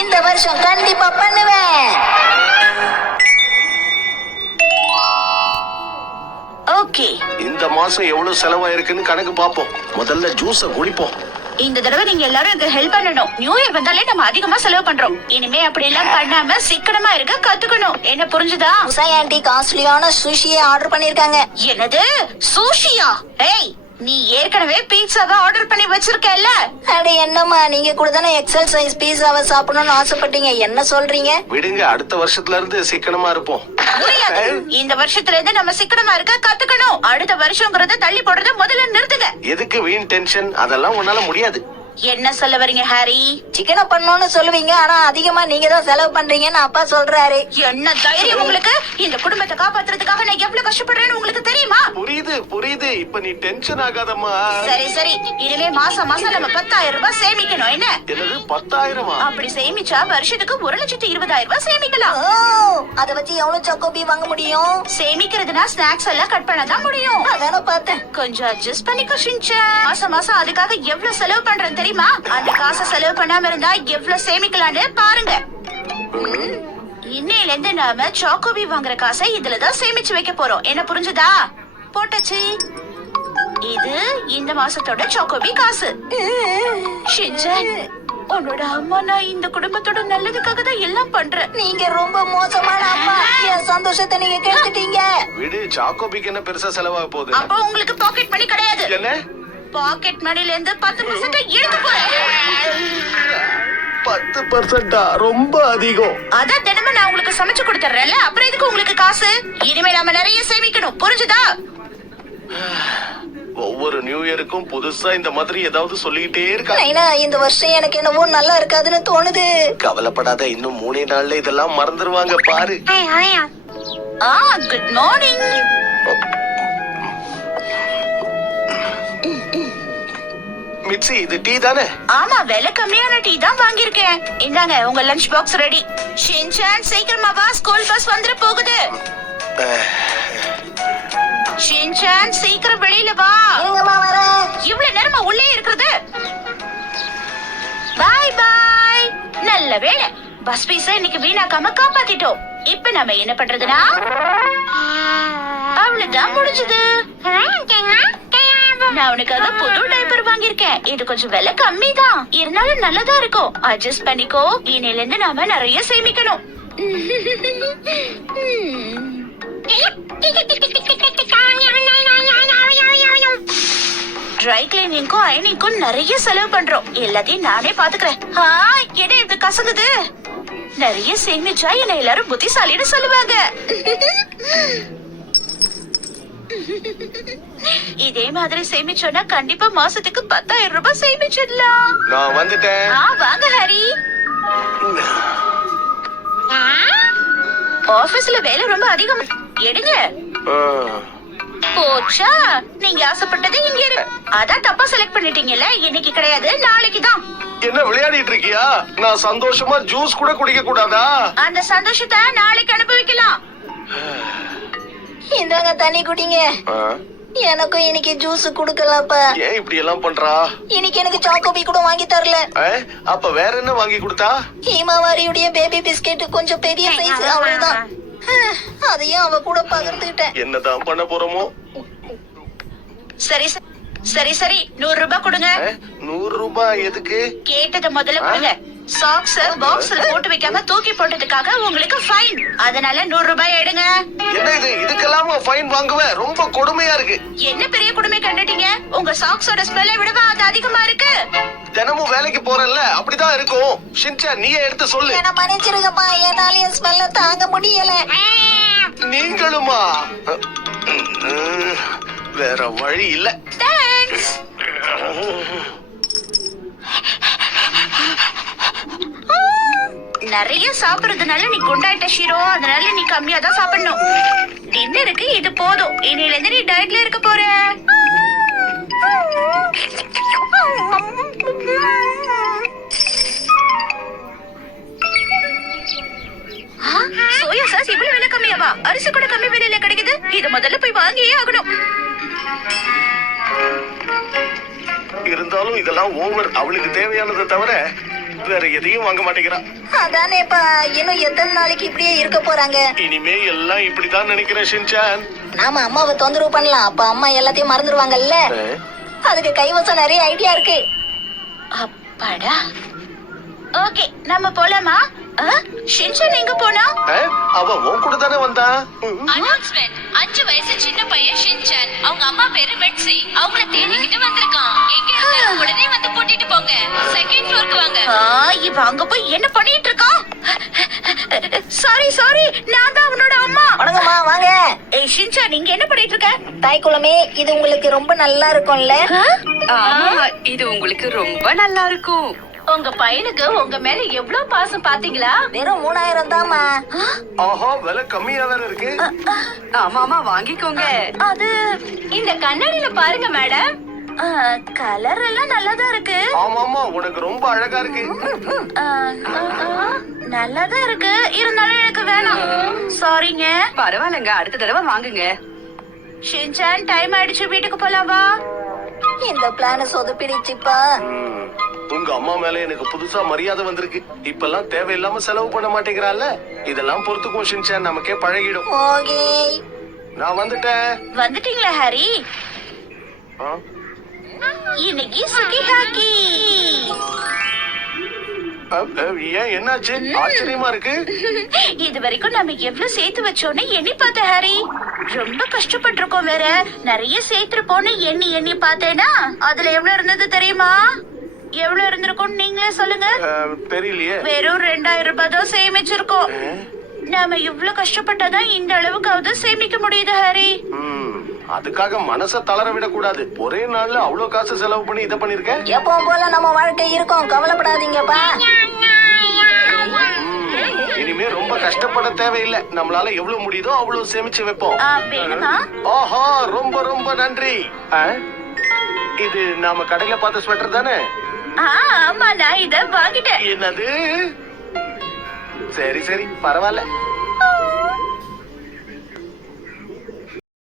இந்த வருஷம் கண்டிப்பா பண்ணுவேன். ஓகே, இந்த மாசம் எவ்வளவு செலவாயிருக்குன்னு கணக்கு பாப்போம். முதல்ல ஜூஸ குடிப்போம். இந்த தடவை நீங்க எல்லாரும் எனக்கு ஹெல்ப் பண்ணணும். நியூ இயர் வந்தாலே நம்ம அதிகமா செலவு பண்றோம். இனிமே அப்படி எல்லாம் பண்ணாம சிக்கனமா இருக்க கத்துக்கணும். என்ன புரிஞ்சுதா? உஷா ஆண்டி காஸ்ட்லியான சுஷியை ஆர்டர் பண்ணிருக்காங்க. என்னது சுஷியா? ஏய், நீ ஏற்கனவே பீட்சாவை ஆர்டர் பண்ணி வச்சிருக்கல. அட என்னம்மா, நீங்க கூட தானே எக்ஸல் சைஸ் பீஸாவை சாப்பிடணும்னு ஆசைப்பட்டீங்க. என்ன சொல்றீங்க? விடுங்க, அடுத்த வருஷத்துல இருந்து சிக்கனமா இருப்போம். முடியாது. இந்த வருஷத்துல இருந்து நம்ம சிக்கனமா இருக்க கத்துக்கணும். அடுத்த வருஷங்கிறத தள்ளி போடுறத முதல்ல நிறுத்துங்க. எதுக்கு வீண் டென்ஷன்? அதெல்லாம் உன்னால முடியாது. என்ன சொல்ல வரீங்க ஹாரி? சிக்கனை பண்ணணும்னு சொல்லுவீங்க, ஆனா அதிகமா நீங்க தான் செலவு பண்றீங்கன்னு அப்பா சொல்றாரு. என்ன தைரியம் உங்களுக்கு? இந்த குடும்பத்தை காப்பாத்துறதுக்காக நான் எவ்வளவு கஷ்டப்படுறேன்னு உங்களுக்கு தெரியுமா? புரியுது புரியுது. இப்ப நீ டென்ஷன் ஆகாதம்மா. சரி சரி, இனிமே மாசம் மாசம் நம்ம 10,000 ரூபாய் சேமிக்கணும். என்ன? என்னது 10,000? அப்படி சேமிச்சா வருஷத்துக்கு 1,20,000 ரூபாய் சேமிக்கலாம். அத வச்சு எவ்வளவு சாக்கோபி வாங்க முடியும்? சேமிக்கிறதுனா ஸ்நாக்ஸ் எல்லாம் கட் பண்ணதான் முடியும். அதான பார்த்தேன். கொஞ்சம் அட்ஜஸ்ட் பண்ணிக்கோ ஷின்சான். மாசம் மாசம் அதுக்காக எவ்வளவு செலவு பண்றேன்னு தெரியுமா? அந்த காசை செலவு பண்ணாம இருந்தா எவ்வளவு சேமிக்கலாம்னு பாருங்க. இன்னையில இருந்து நாம சாக்கோபி வாங்குற காசை இதுலதான் சேமிச்சு வைக்க போறோம். என்ன புரிஞ்சுதா? போட்டாச்சு. இது இந்த மாசத்தோட சாக்கோபி காசு. ஷின்சான், உன்னோட அம்மா நான் இந்த குடும்பத்தோட நல்லதுக்காக தான் எல்லாம் பண்றேன். நீங்க ரொம்ப மோசமான அம்மா. என் சந்தோஷத்தை நீங்க கெடுத்துட்டீங்க. விடு, சாக்கோபிக்கு என்ன பெருசா செலவாக போகுது? அப்போ உங்களுக்கு பாக்கெட் மணி கிடையாது. என்ன? பாக்கெட் மணில இருந்து 10% எடுத்து போறேன். 10%? ரொம்ப அதிகம். அதான் தினமும் நான் உங்களுக்கு சமைச்சு கொடுத்துறேன்ல, அப்புறம் எதுக்கு உங்களுக்கு காசு? இனிமே நாம நிறைய சேமிக்கணும். புரிஞ்சுதா? ஒவ்வொரு நியூ இயருக்கும் புதுசா இந்த மாதிரி ஏதாவது சொல்லிக்கிட்டே இருக்கா. நைனா, இந்த வருஷம் எனக்கு என்னவோ நல்லா இருக்காதுன்னு தோணுது. கவலைப்படாத, இன்னும் 3 நாள்ல இதெல்லாம் மறந்துருவாங்க பாரு. Good morning. மிச்சி, இது டீ தானே? ஆமா, விலை கம்மியான டீ தான் வாங்கியிருக்கேன். இந்தாங்க உங்க லஞ்ச் பாக்ஸ் ரெடி. ஷின்சான் சீக்கிரமா வா, ஸ்கூல் பஸ் வந்துட போகுது. ஷின்சான் சீக்கிரம் வெளியில வா. எங்கம்மா வர? இவ்வளவு நேரமா உள்ளே இருக்கிறது? பாய் பாய். நல்ல வேளை, பஸ் பீஸ இன்னைக்கு வீணாக்காம காப்பாத்திட்டோம். இப்ப நம்ம என்ன பண்றதுன்னா, அவ்வளவுதான் முடிஞ்சது. நான் உனக்காக புது டைப்பர் வாங்கியிருக்கேன். இது கொஞ்சம் விலை கம்மி தான், இருந்தாலும் நல்லதா இருக்கும். அட்ஜஸ்ட் பண்ணிக்கோ. இன்னையில இருந்து நாம நிறைய சேமிக்கணும். ட்ரை கிளீனிங்கும் அயனிங்கும் நிறைய செலவு பண்றோம். எல்லாத்தையும் நானே பாத்துக்கிறேன். என்ன இது கசங்குது? நிறைய சேமிச்சா என்ன எல்லாரும் புத்திசாலின்னு சொல்லுவாங்க. இதே மாதிரி சேமிச்சோன்னா கண்டிப்பா மாசத்துக்கு 10,000 ரூபாய் சேமிச்சிடலாம். நான் வந்துட்டேன். வாங்க ஹரி. ஆபீஸ்ல வேலை ரொம்ப அதிகம். எடுங்க. போச்சா, நீங்க ஆசைப்பட்டது இங்க இருக்கு. அதான் தப்பா செலக்ட் பண்ணிட்டீங்கல்ல. இன்னைக்கு கிடையாது, நாளைக்கு தான். என்ன விளையாடிட்டு இருக்கியா? நான் சந்தோஷமா ஜூஸ் கூட குடிக்க கூடாதா? அந்த சந்தோஷத்தை நாளைக்கு அனுபவிக்கலாம். இந்தாங்க தண்ணி குடிங்க. எனக்கும் இன்னைக்கு ஜூஸ் குடுக்கலப்பா. ஏன் இப்படி எல்லாம் பண்றா? இன்னைக்கு எனக்கு சாக்கோபி கூட வாங்கி தரல. அப்ப வேற என்ன வாங்கி கொடுத்தா? ஹீமாவாரியுடைய பேபி பிஸ்கெட் கொஞ்சம் பெரிய சைஸ், அவ்வளவுதான். அதையும் அவ கூட பகிர்ந்துட்டேன். என்னதான் பண்ண போறோமோ? சரி சரி சரி, 100 ரூபாய் கொடுங்க. 100 ரூபாய் எதுக்கு? கேட்டத முதல்ல கொடுங்க. சாக்ஸ் பாக்ஸ்ல போட்டு வைக்காம தூக்கி போட்டதுக்காக உங்களுக்கு ஃபைன். அதனால 100 ரூபாய் எடுங்க. என்ன இது? இதுக்கெல்லாம் ஃபைன் வாங்குவேன்? ரொம்ப கொடுமையா இருக்கு. என்ன பெரிய கொடுமை கண்டுட்டீங்க? உங்க சாக்ஸோட ஸ்மெல்லை விடவா அது அதிகமா இருக்கு? தினமும் வேலைக்கு போறேன்ல, அப்படிதான் இருக்கும். ஷின்சான், நீயே எடுத்து சொல்லு. என்ன மன்னிச்சிருங்கப்பா, என்னால என் ஸ்மெல்ல தாங்க முடியல. நீங்களுமா? வேற வழி இல்ல. தேங்க்ஸ். நிறைய சாப்பிடுறதுனால நீ குண்டாயிட்ட ஷீரோ. அதனால நீ கம்மியா தான் சாப்பிடணும். டின்னருக்கு இது போதும். இன்னையில இருந்து நீ டயட்ல இருக்க போற. சோயா சாஸ் இவ்வளவு விலை கம்மியாவா? அரிசி கூட கம்மி விலையில கிடைக்குது. இது முதல்ல போய் வாங்கியே ஆகணும். இருந்தாலும் இதெல்லாம் ஓவர். அவளுக்கு தேவையானதை தவிர வேற எதையும் வாங்க மாட்டேங்கிறா. அதானேப்பா, இன்னும் எத்தனை நாளைக்கு இப்படியே இருக்க போறாங்க? இனிமே எல்லாம் இப்படிதான் நினைக்கிறேன் ஷின்சான். நாம அம்மாவை தொந்தரவு பண்ணலாம், அப்ப அம்மா எல்லாத்தையும் மறந்துடுவாங்கல்ல. அதுக்கு கைவசம் நிறைய ஐடியா இருக்கு. அப்பாடா. ஓகே, நம்ம போலாமா? ஷின்சான் எங்க போனா? அவ உன் கூட தானே வந்தா. அனௌன்ஸ்மெண்ட். 5 வயசு சின்ன பையன் ஷின்சான், அவங்க அம்மா பேரு பெட்ஸி, அவங்கள தேடிக்கிட்டு வந்திருக்கான். எங்க இருக்காரு? உடனே வந்து கூட்டிட்டு போங்க. செகண்ட் ஃப்ளோருக்கு வாங்க. இவ அங்க போய் என்ன பண்ணிட்டு இருக்கான்? சாரி, நான் தான் அவனோட அம்மா. வணக்கம்மா, வாங்க. ஏய் ஷின்சான், நீங்க என்ன பண்ணிட்டு இருக்க? தாய் குலமே, இது உங்களுக்கு ரொம்ப நல்லா இருக்கும்ல? ஆமா, இது உங்களுக்கு ரொம்ப நல்லா இருக்கும். உங்க பையனுக்கு உங்க மேல எவ்வளவு பாசம் பாத்தீங்களா? வெறும் 3000 தாம்மா. ஆஹா, விலை கம்மியா வேற இருக்கு. ஆமாமா, வாங்கிக்கோங்க. அது இந்த கண்ணாடியில பாருங்க மேடம். கலர் எல்லாம் நல்லாதான் இருக்கு. ஆமாமா, உனக்கு ரொம்ப அழகா இருக்கு. நல்லாதான் இருக்கு, இருந்தாலும் எனக்கு வேணாம். சாரிங்க. பரவாயில்லங்க, அடுத்த தடவை வாங்குங்க. ஷின்சான், டைம் ஆயிடுச்சு, வீட்டுக்கு போலாமா? இந்த பிளான சொதப்பிடுச்சுப்பா. உங்க அம்மா மேல எனக்கு புதுசா மரியாதை வந்திருக்கு. இப்பெல்லாம் தேவையில்லாம செலவு பண்ண மாட்டேங்கிறாள். இதெல்லாம் பொறுத்துக்கும் ஷின்சான், நமக்கே பழகிடும். ஓகே, நான் வந்துட்டேன். வந்துட்டீங்களா ஹாரி? ஆ? இன்னைக்கு சுகி ஹாக்கி. ஏன், என்னாச்சு? ஆச்சரியமா இருக்கு. இது வரைக்கும் நம்ம எவ்வளவு சேர்த்து வச்சோன்னு எண்ணி பார்த்த ஹாரி. ரொம்ப கஷ்டப்பட்டிருக்கோம் வேற. நிறைய சேர்த்திருப்போன்னு எண்ணி பார்த்தேனா அதுல எவ்வளவு இருந்தது தெரியுமா? எவ்வளவு இருந்திருக்கும் நீங்களே சொல்லுங்க. தெரியலையே. வெறும் 2000 ரூபாய் தான் சேமிச்சிருக்கோம். நாம இவ்வளவு கஷ்டப்பட்டாதான் இந்த அளவுக்காவது சேமிக்க முடியுது ஹாரி. அதுக்காக மனச தளர விட கூடாது. ஒரே நாள்ல அவ்வளவு காசு செலவு பண்ணி இதை பண்ணிருக்கேன். எப்பவும் போல நம்ம வாழ்க்கை இருக்கும், கவலைப்படாதீங்கப்பா. இனிமே ரொம்ப கஷ்டப்பட தேவையில்லை. நம்மளால எவ்வளவு முடியுதோ அவ்வளவு சேமிச்சு வைப்போம். வேணுமா? ஆஹா, ரொம்ப ரொம்ப நன்றி. இது நாம கடையில பார்த்த ஸ்வெட்டர் தானே? ஆமா, நான் இத வாங்கிட்டேன். என்னது? சரி பரவாயில்ல.